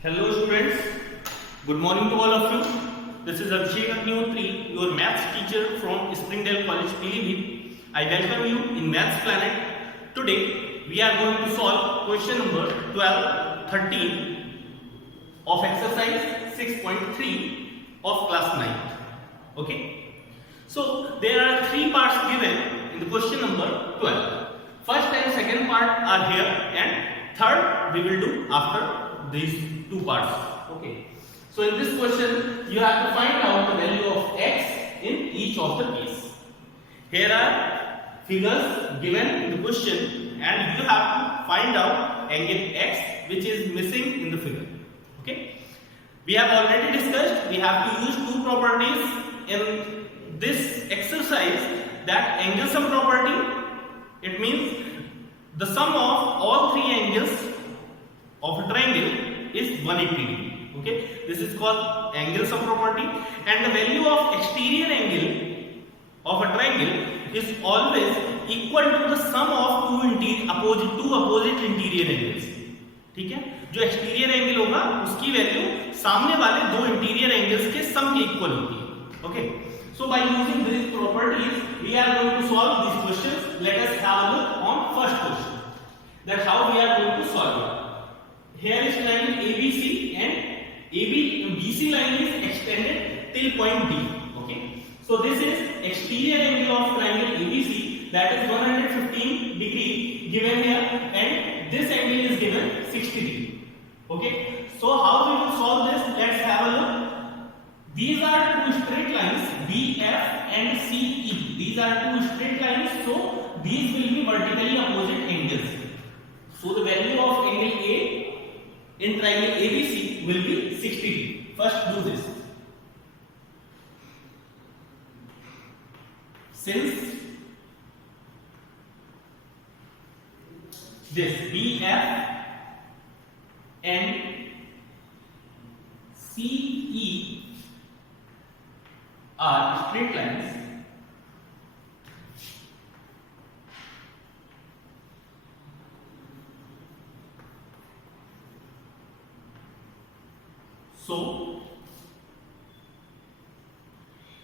Hello students, good morning to all of you. This is Abhishek Agnihotri, your maths teacher from Springdale College, Pilibhit. I welcome you in Maths Planet. Today we are going to solve question number 12, 13 of exercise 6.3 of class 9. Okay. So there are three parts given in the question number 12. First and second part are here and third we will do after these two parts. Okay. So in this question you have to find out the value of x in each of the case. Here are figures given in the question and you have to find out angle x which is missing in the figure. Okay. We have already discussed we have to use two properties in this exercise, that angle sum property. It means the sum of all three angles of a triangle is 180 degree. Okay, this is called angle sum property, and the value of exterior angle of a triangle is always equal to the sum of two opposite interior angles. ठीक है, जो exterior angle होगा उसकी value सामने वाले दो interior angles के सम के इक्वल होगी. Okay, so by using these properties we are going to solve these questions. Let us have a look on first question, that how we are going to solve it. Here is triangle ABC and BC line is extended till point D. Okay, so this is exterior angle of triangle ABC, that is 115 degree given here, and this angle is given 60 degree. Okay, so how we will solve this? Let's have a look. These are two straight lines BF and CE. These are two straight lines, so these will be vertically opposite angles. So the value of angle A in triangle ABC will be 60 degree. First do this. Since this BF and CE are straight lines, so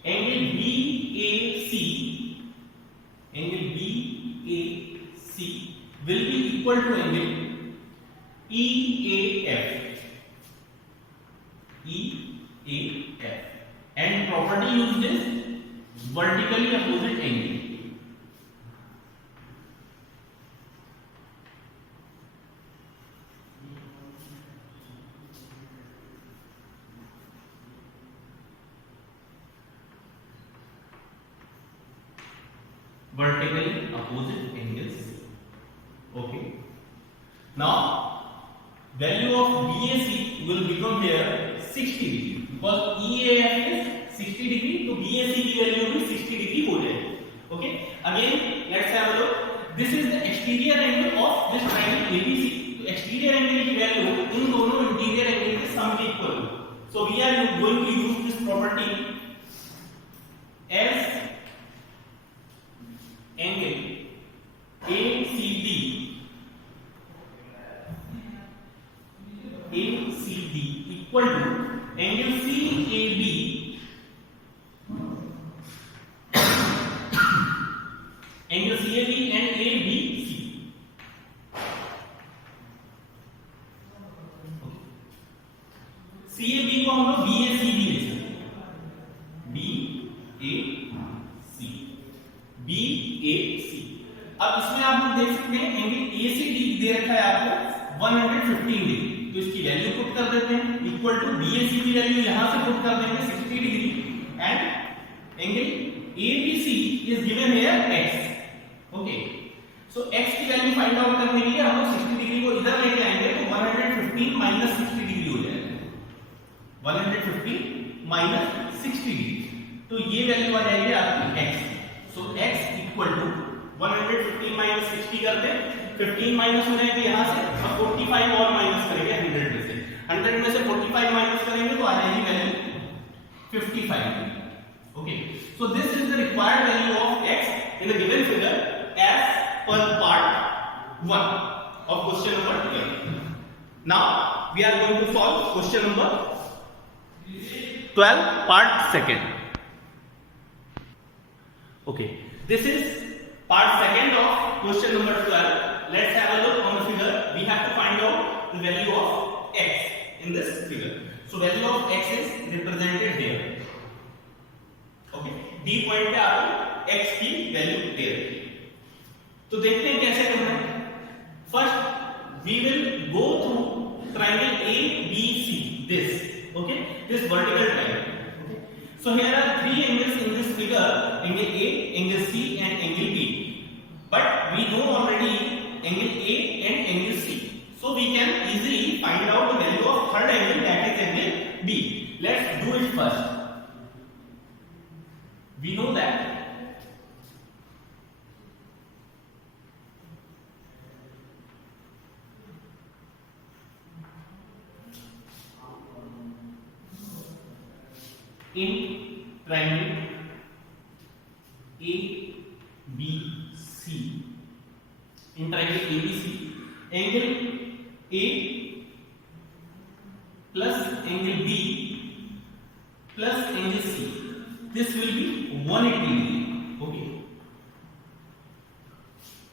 angle BAC will be equal to angle EAF, and property used is vertically opposite angle. Vertically opposite angles. Okay. Now value of BAC will become here 60 degree, because EAF is 60 degree, तो BAC की value भी 60 degree हो जाएगी. Okay. Again let's have a look. This is the exterior angle of this triangle ABC. तो exterior angle की value इन दोनों interior angle के sum के equal होगी. So we are going to use this property as angle ACD equal to angle CAB angle CAB and ABC. CAB को हम लोग BAC भी ले सकते हैं. BAC. अब इसमें आप लोग देख सकते हैं एंगल ACD दे रखा है आपको 115 डिग्री, तो इसकी वैल्यू पुट कर देते हैं इक्वल टू BAC की वैल्यू यहां से पुट कर देंगे 60 degree, and angle ABC is given here x. Okay, so x की वैल्यू फाइंड आउट करने के लिए हम लोग 60 डिग्री को इधर लेके आएंगे, तो 115 माइनस 60 डिग्री हो जाएगा. 115 माइनस 60 डिग्री, तो ये वैल्यू आ जाएगी आपकी x. So x equal to 115 minus 60 करते हैं, 15 माइनस हो जाएंगे यहाँ से, अब 45 और माइनस करेंगे 100 में से. 100 में से 45 माइनस करेंगे तो आ जाएगी value 55. Okay, so this is the required value of x in the given figure as per part 1 of question number 12. Now we are going to solve question number 12 part second. Okay, this is part second of question number 12. Let's have a look on the figure. We have to find out the value of x in this figure. So value of x is represented here. Okay, D point पे आपको x की value दे रखी है. तो देखते हैं कैसे करना है. First we will go through triangle ABC. This, okay, this vertical triangle. Okay. So here are three angles in this figure: angle A, angle C, and angle B. But we know already angle A and angle C. So we can easily find out the value of third angle, that is angle B. Let's do it first. We know that in triangle ABC, in triangle ABC, angle A plus angle B plus angle C, this will be 180 degree. Okay,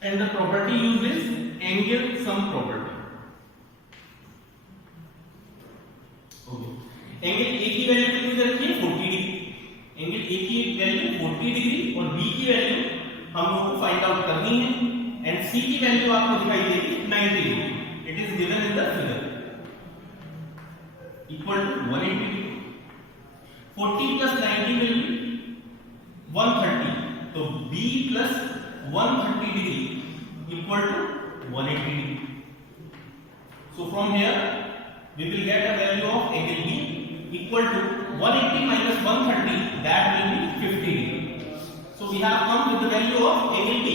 and the property used is angle sum property. Okay, angle A की value कितनी रखी है? 40 degree. Angle A की value 40 degree और B की value हम लोग को फाइंड आउट करनी है, एंड C की वैल्यू आपको दिखाई देगी 90 degree. It is given in the figure equal to 180 degree. 40 plus 90 will be 130. तो B plus 130 degree equal to 180 degree. So from here we will get a value of angle B equal to 180 minus 130, that will be 50 degree. So we have come with the value of angle B,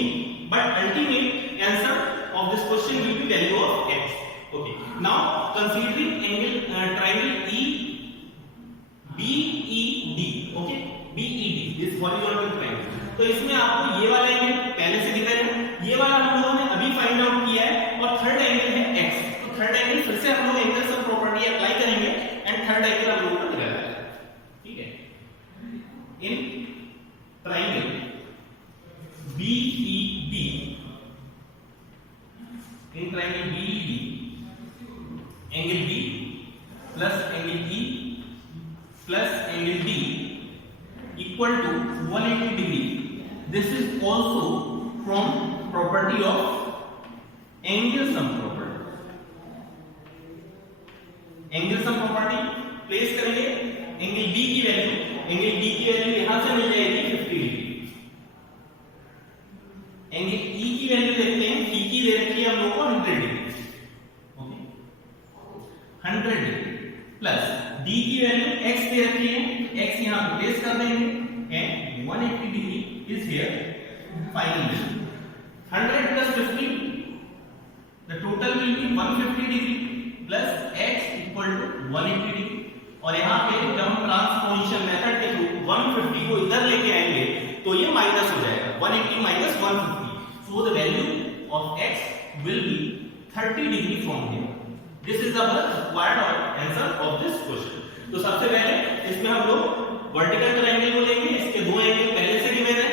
but ultimate answer of this question will be value of x. Okay, now considering angle triangle BED, okay, BED, this horizontal triangle. तो इसमें आपको ये वाला angle पहले से दिख रहा है, ये वाला हम लोगों ने अभी फाइंड आउट किया है, और थर्ड एंगल है x. तो थर्ड एंगल फिर से हम लोग एंगल सम प्रॉपर्टी अप्लाई करेंगे, एंड थर्ड एंगल हम लोगों को निकालना है. ठीक है, in triangle BED, in triangle BED, angle B plus angle E plus angle D equal to 180 degree. This is also from property of angle sum property. Angle sum property place करेंगे. Angle B की value यहां से मिल जाएगी 50 degree. Angle E की value देखते हैं, E की दे रखी है हम लोगों को 100 degree. Okay, 100 degree plus D की वैल्यू x दे रखी है, x यहां पे प्लेस कर देंगे, and 180 degree is here. Finally 100 plus 50, the total will be 150 degree plus x equal to 180 degree. और यहाँ पे जब हम ट्रांसपोजिशन मेथड के थ्रू 150 को इधर लेके आएंगे तो ये माइनस हो जाएगा. 180 minus 150, so the value of x will be 30 degree from here. This is the required answer of this question. तो सबसे पहले इसमें हम लोग वर्टिकल ट्रायंगल को लेंगे. इसके दो एंगल पहले से गिवन है,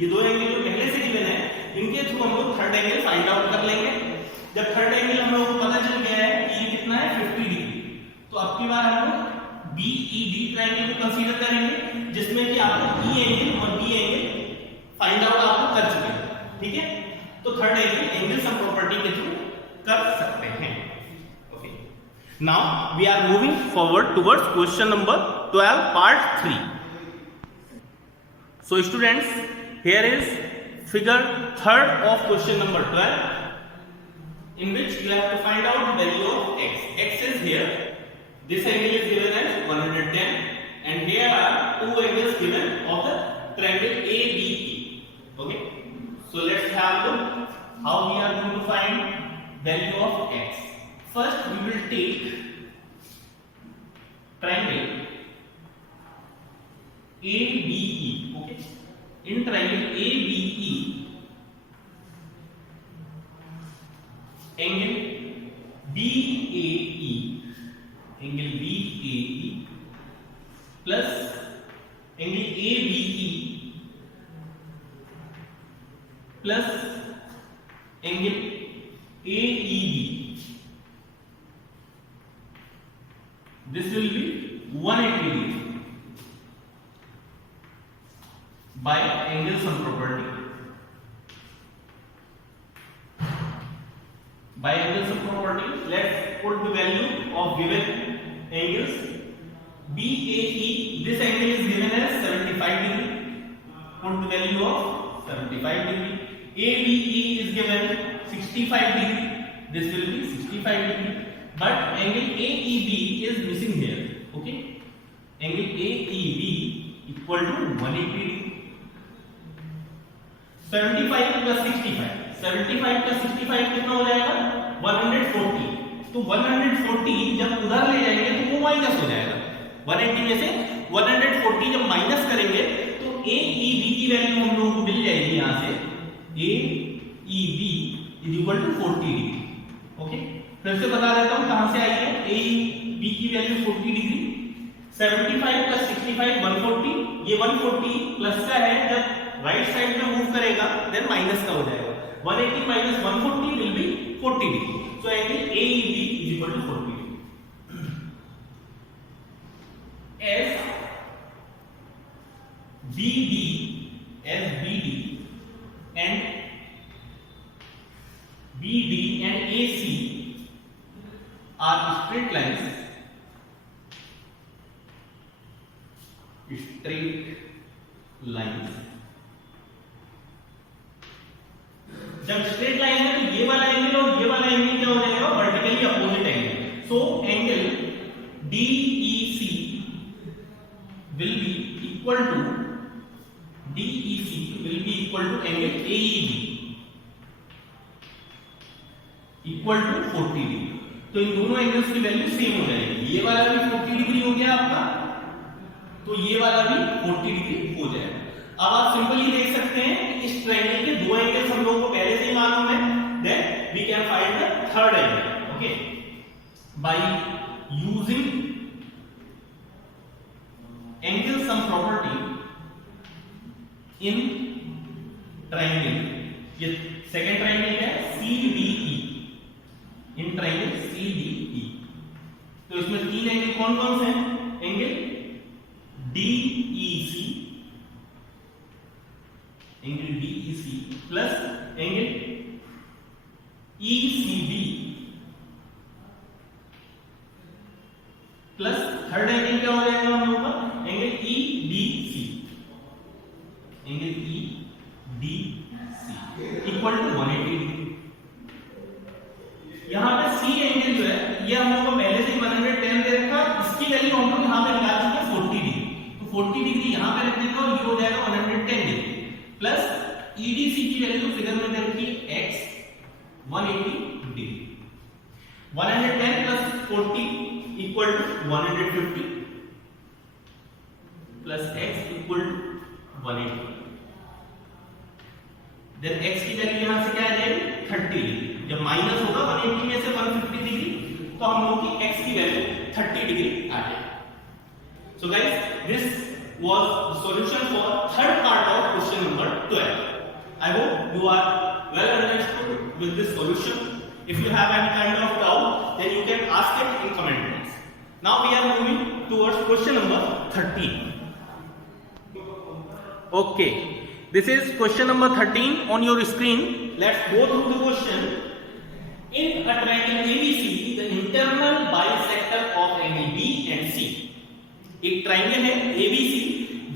ये दो एंगल जो पहले से गिवन है, इनके थ्रू हम लोग थर्ड एंगल फाइंड आउट कर लेंगे. जब थर्ड एंगल हम लोगों को पता चल गया है कि ये कितना है 50 डिग्री, तो अब की बार हम लोग BED ट्रायंगल को कंसीडर करेंगे, जिसमें कि आपको E एंगल और B एंगल फाइंड आउट आपको कर चुके हैं. ठीक है, तो थर्ड एंगल सम प्रॉपर्टी के थ्रू कर सकते हैं. Okay, now we are moving forward towards question number 12 part 3. So students, here is figure third of question number 12, in which you have to find out the value of x. X is here. This angle is given as 110, and here are two angles given of the triangle ABE. Okay, so let's have a look how we are going to find value of x. First we will take triangle ABE. Okay, in triangle ABE, angle B BAE, angle BAE plus angle ABE plus angle AEB. This will be 180 degree by angle sum property. By angle sum property, let's put the value of given angles. BAE, this angle is given as 75 degree. Put the value of 75 degree. ABE is given 65 degree. This will be 65 degree. But angle AEB is missing here. Okay? Angle AEB equal to 180 degree. 75 plus 65. 75 plus 65 कितना हो जाएगा? 140. तो 140 जब उधर ले जाएंगे तो वो माइनस हो जाएगा. 180 में से 140 जब माइनस करेंगे तो AEB की वैल्यू हम लोगों को मिल जाएगी यहाँ से. AEB is equal to 40 degree. Okay, फिर से बता देता हूँ कहाँ से आई है. AEB की वैल्यू 40 डिग्री. 75 plus 65 140. ये 140 प्लस का है, जब राइट साइड में मूव करेगा देन माइनस का हो जाएगा. 180 minus 140 will be 40 degree. So angle AEB is equal to 40 degree. As BD and AC are straight lines. जब स्ट्रेट लाइन है तो ये वाला एंगल और ये वाला एंगल क्या हो जाएगा? Vertically opposite angle. So angle DEC will be equal to angle AEB equal to 40 degree. तो इन दोनों एंगल्स की वैल्यू सेम हो जाएगी. ये वाला भी 40 डिग्री हो गया आपका, तो ये वाला भी 40 डिग्री हो जाएगा. अब आप सिंपली देख सकते हैं कि इस ट्रायंगल के दो एंगल्स हम लोगों को पहले से ही मालूम है. Then we can find the third angle. Okay, by using angle sum property in triangle. ये सेकंड ट्रायंगल है CDE. इन ट्रायंगल CDE तो इसमें तीन एंगल कौन कौन से हैं? Angle DEC, angle DEC plus angle ECB plus third angle क्या हो जाएगा हम लोगों का? Angle EDC. Angle EDC equal to 180 degree. यहां पे C एंगल जो है ये हम लोगों को पहले से 110 दे रखा. इसकी वैल्यू हम लोग यहां पे निकाल चुके हैं 40 डिग्री. तो 40 डिग्री यहां पे रखने का और ये हो जाएगा 110 डिग्री प्लस EDC की वैल्यू फिगर में दे रखी है x 180 degree. 110 plus 40 equal to 150 plus x equal to 180. Then x की वैल्यू यहां से क्या आ जाएगी? 30 डिग्री. जब माइनस होगा 180 में से 150 डिग्री तो हम लोग की x की वैल्यू 30 डिग्री आ जाएगी. So guys, this was the solution for third part of question number 12. I hope you are well understood with this solution. If you have any kind of doubt, then you can ask it in comment box. Now we are moving towards question number 13. Okay, this is question number 13 on your screen. Let's go through the question. In a triangle ABC, the internal bisector of angle B and C. एक triangle है ABC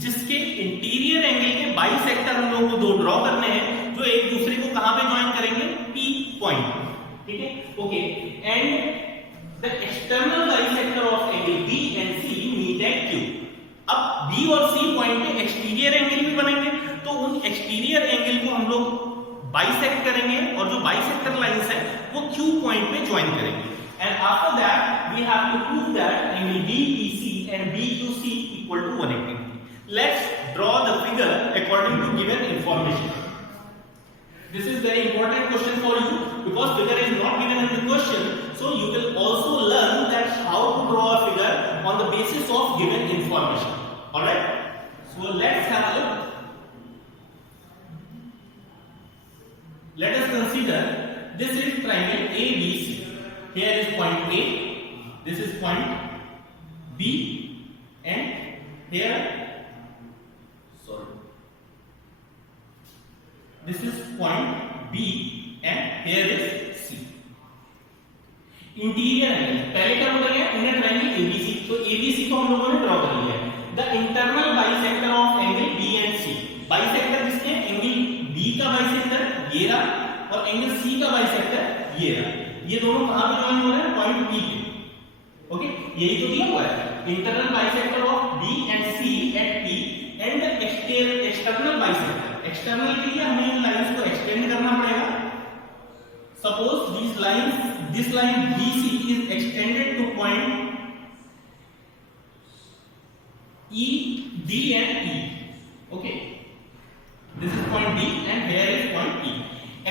जिसके interior angle के bisector हम लोगों को दो draw करने हैं जो एक दूसरे को कहां पे ज्वाइन करेंगे? P point. ठीक है, okay. And the external bisector of angle B and C meet at Q. अब B और C पॉइंट पे एक्सटीरियर एंगल भी बनेंगे, तो उन एक्सटीरियर एंगल को हम लोग बाइसेक्ट करेंगे और जो बाइसेक्टर लाइंस है वो Q पॉइंट पे ज्वाइन करेंगे. And after that we have to prove that angle BEC and BQC equal to 180. Let's draw the figure according to given information. This is very important question for you because figure is not given in the question, so So you will also learn that how to draw a figure on the basis of given information. All right. So let's have a look. Let us consider this is triangle ABC. Here is point A, this is point B, and here, this is point B, and here is C. Interior angle पहले क्या बोला गया, inner triangle ABC. तो ABC को हम लोगों ने draw कर लिया है. The internal bisector of angle B and C. Bisector किसके, एंगल B का बाइसेक्टर ये रहा, और एंगल C का बाइसेक्टर ये रहा. ये दोनों कहां पे ज्वाइन हो रहे हैं, पॉइंट P पे. ओके, यही तो दिया हुआ है. Internal bisector of B and C at P and external bisector. External के लिए हमें इन लाइंस को एक्सटेंड करना पड़ेगा. Suppose this line BC is extended to point E, D and E. Okay, this is point D and here is point E.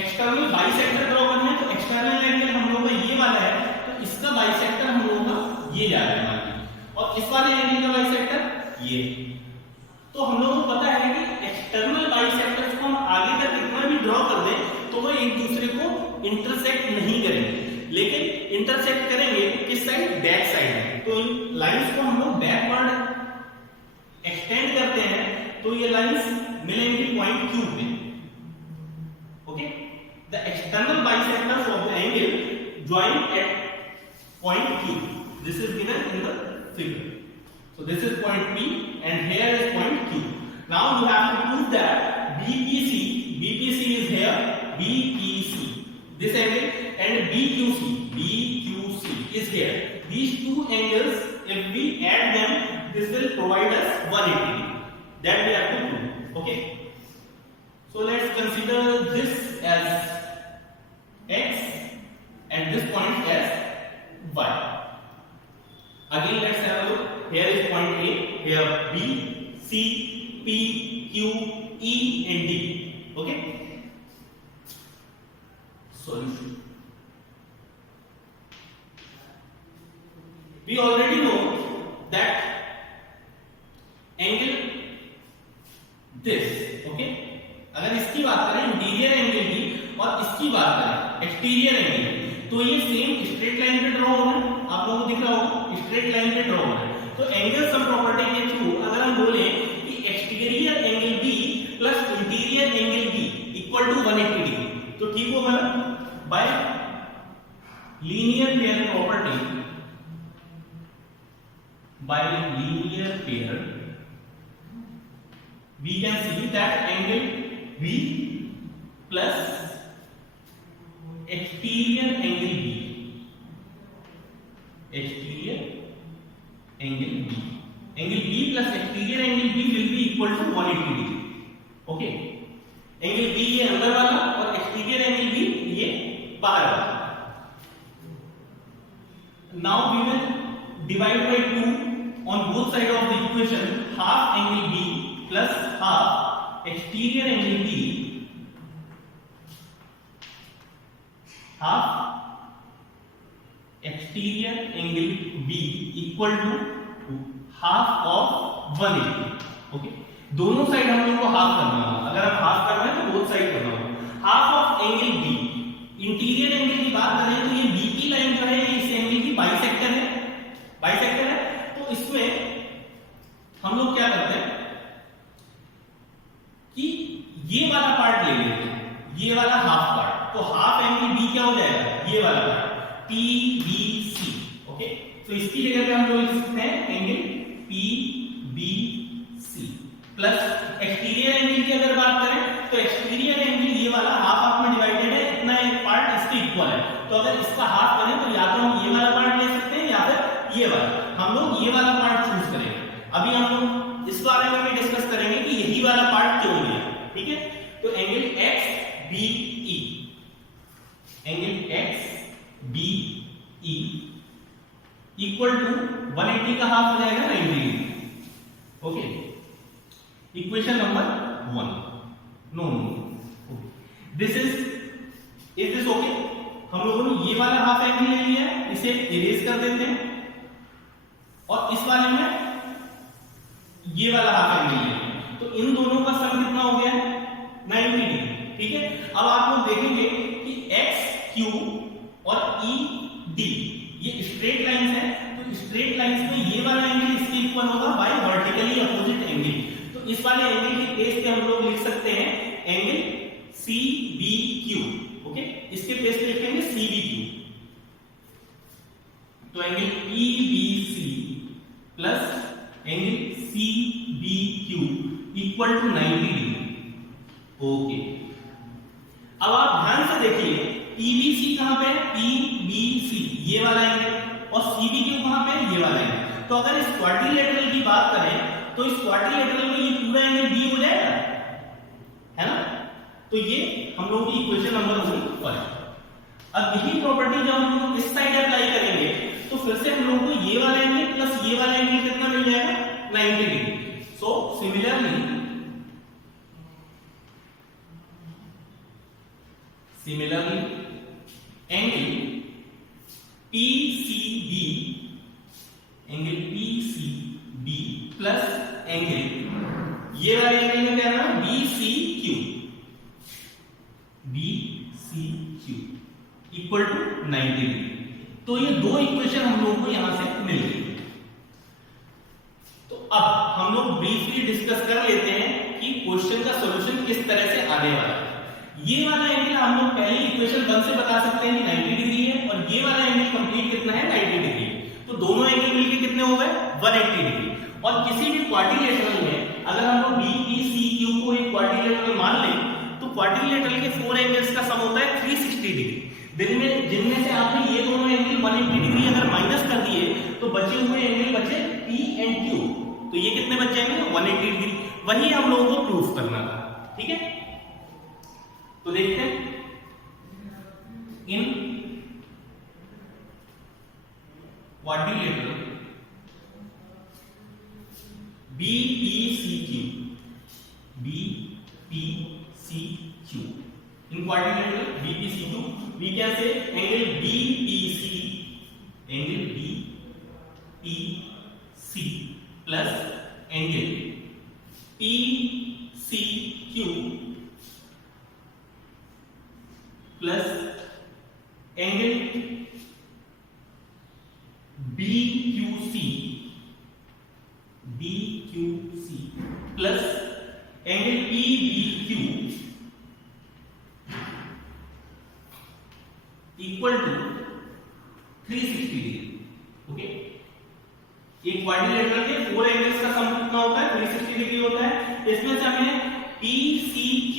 External bisector draw करना है, तो एक्सटर्नल एंगल हम लोगों का ये वाला है, तो इसका बाइसेक्टर हम लोगों का ये जा रहा है, और इस वाले एंगल का बाइसेक्टर ये. तो हम लोगों को पता है कि एक्सटर्नल बाइसेक्टर्स को हम आगे तक कितना भी ड्रॉ कर दें तो वो एक दूसरे को इंटरसेक्ट नहीं करेंगे, लेकिन इंटरसेक्ट करेंगे किस साइड, बैक साइड में. तो इन लाइंस को हम लोग बैकवर्ड एक्सटेंड करते हैं, तो ये लाइंस मिलेंगी पॉइंट Q पे. Okay, the external bisectors of the angle join at point Q. This is given in the figure. So this is point P and here is point Q. Now you have to prove that BPC is here, BPC, this angle, and BQC is here. These two angles, if we add them, this will provide us 180. That we have to prove. Okay. So let's consider this as X and this point as Y. Again, let's have a look. Here is point A, here B, C, P, Q, E and D. Okay. Solution. We already know that angle this. Okay. अगर इसकी बात करें interior angle की और इसकी बात करें exterior angle, तो ये सेम स्ट्रेट लाइन पे ड्रॉ हो रहा है. आप लोगों को दिख रहा होगा स्ट्रेट लाइन पे ड्रॉ हो रहा है. तो एंगल सम प्रॉपर्टी के थ्रू अगर हम बोले कि exterior angle B plus interior angle B equal to 180 degree, तो ठीक होगा ना. By linear pair property, by linear pair we can see that angle B plus exterior angle B, exterior angle B, angle B plus exterior angle B will be equal to 180 degree. Okay, angle B ये अंदर वाला और exterior angle B ये बाहर वाला. Now we will divide by 2 on both sides of the equation. Half angle B plus half exterior angle B, half exterior angle B equal to half of 180. Okay, दोनों side हम लोग को half करना होगा. अगर आप हाफ कर रहे हैं तो बोथ साइड करना होगा. Half of angle B, interior angle की बात करें तो ये B की लाइन जो है ये इस एंगल की बाइसेक्टर है, बाइसेक्टर है. तो इसमें हम लोग क्या करते हैं कि ये वाला पार्ट ले लेते हैं, ये वाला हाफ पार्ट. तो हाफ एंगल B क्या हो जाएगा, ये वाला पार्ट PBC. ओके, तो इसकी जगह पे हम लोग लिख सकते हैं angle PBC plus exterior angle की अगर बात करें तो एक्सटीरियर एंगल ये वाला हाफ में डिवाइडेड है, इतना एक पार्ट इसके इक्वल है. तो अगर इसका हाफ करें तो या तो हम ये वाला पार्ट ले सकते हैं या फिर ये वाला. हम लोग ये वाला पार्ट चूज करेंगे. अभी हम लोग इस बारे में भी डिस्कस करेंगे कि यही वाला पार्ट क्यों लिया. ठीक है, तो angle XBE, angle XBE equal to 180 का हाफ हो जाएगा 90 degree. Okay, equation number 1. No, this is this okay. हम लोगों ने ये वाला हाफ एंगल ले लिया है, इसे इरेज कर देते हैं और इस वाले में ये वाला हाफ एंगल लेंगे, तो इन दोनों का सम कितना हो गया 90 डिग्री। ठीक है, अब आप लोग देखेंगे कि एक्स क्यू और ई डी ये स्ट्रेट लाइंस है, तो स्ट्रेट लाइंस में ये वाला एंगल इसके इक्वल होगा बाय वर्टिकली अपोजिट एंगल। तो इस वाले एंगल की बेस पे हम लोग लिख सकते हैं angle C B Q. Okay, इसके बेस पे लिखेंगे सी बी क्यू, तो angle E B C plus angle C B Q equal to 90 degree. Okay, अब आप ध्यान से देखिए पीबीसी कहां पे है, पीबीसी ये वाला एंगल, और सीबीक्यू कहां पे है, ये वाला एंगल। तो अगर इस क्वाड्रिलेटरल की बात करें तो इस क्वाड्रिलेटरल में ये पूरा एंगल बी हो जाएगा, है ना। तो ये हम लोगों की इक्वेशन नंबर हो गई 1। अब यही प्रॉपर्टी जब हम लोग इस साइड अप्लाई करेंगे तो फिर से हम लोगों को ये वाला एंगल प्लस ये वाला एंगल कितना मिल जाएगा 90 degree. So similarly angle PCB plus angle ये वाले एंगल में क्या है BCQ इक्वल टू 90 डिग्री। तो ये दो इक्वेशन हम लोगों को यहां से मिल गई। तो अब हम लोग ब्रीफली डिस्कस कर लेते हैं कि क्वेश्चन का सॉल्यूशन किस तरह से आने वाला है। ये वाला एंगल हम लोग पहली इक्वेशन 1 से बता सकते हैं कि 90 डिग्री है, और ये वाला एंगल कंप्लीट कितना है 90 डिग्री। तो दोनों एंगल मिलके कितने हो गए 180 डिग्री। और किसी भी क्वाड्रिलेटरल में अगर हम लोग BPCQ को एक क्वाड्रिलेटरल मान लें तो क्वाड्रिलेटरल के 4 एंगल्स का सम होता है 360 डिग्री। जिनमें से आपने ये दोनों एंगल 180 डिग्री अगर माइनस कर दिए तो बचे हुए एंगल बचे P एंड Q, तो ये कितने बच जाएंगे 180 डिग्री। वही हम लोगों को प्रूफ करना था। ठीक है, तो देखते हैं इन quadrilateral BPCQ in quadrilateral BPCQ we can say angle BPC plus angle PCQ plus angle BQC plus angle PBQ equal to 360 degree. Okay, एक क्वाड्रिलेटरल के 4 एंगल्स का सम कितना होता है 360 डिग्री होता है। इसमें से हमें PCQ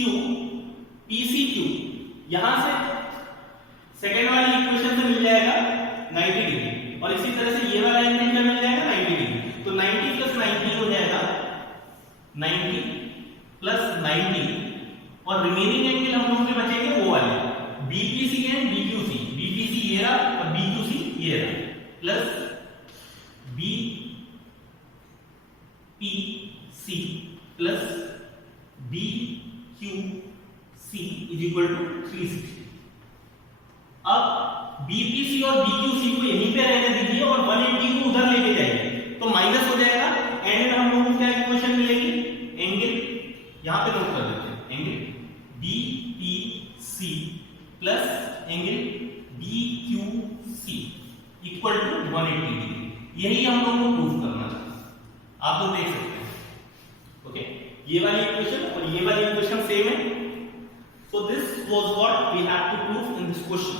यहां से सेकंड वाली इक्वेशन से मिल जाएगा 90 डिग्री, और इसी तरह से ये वाला एंगल क्या मिल जाएगा 90 डिग्री। तो 90 प्लस 90 हो जाएगा 90 प्लस 90, और रिमेनिंग एंगल हम लोगों के बचेंगे वो वाले BPC एंड BQC। BPC ये रहा और BQC ये रहा, plus BPC plus BQC is equal to 360। अब BPC और BQC को यहीं पे रहने दीजिए और 180 को उधर लेके जाइए, तो माइनस हो जाएगा। एंड में हम लोगों को क्या इक्वेशन मिलेगी, एंगल यहां पे नोट कर देते हैं, angle BPC plus angle BQC equal to 180 degree. यही हम लोगों को प्रूफ करना है, आप लोग देख सकते हैं। ओके, ये वाली इक्वेशन और ये वाली इक्वेशन सेम है। So this was what we have to prove in this question.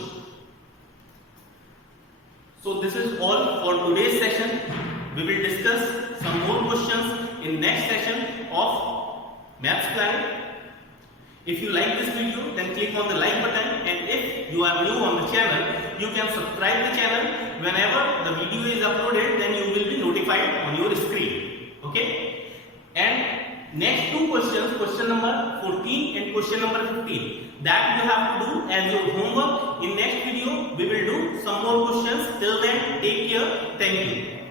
So this is all for today's session. We will discuss some more questions in next session of Maths Planet. If you like this video, then click on the like button, and if you are new on the channel, you can subscribe the channel. Whenever the video is uploaded, then you will be notified on your screen. Okay? And next two questions, question number 14 and question number 15, that you have to do as your homework. In next video we will do some more questions. Till then, take care. Thank you.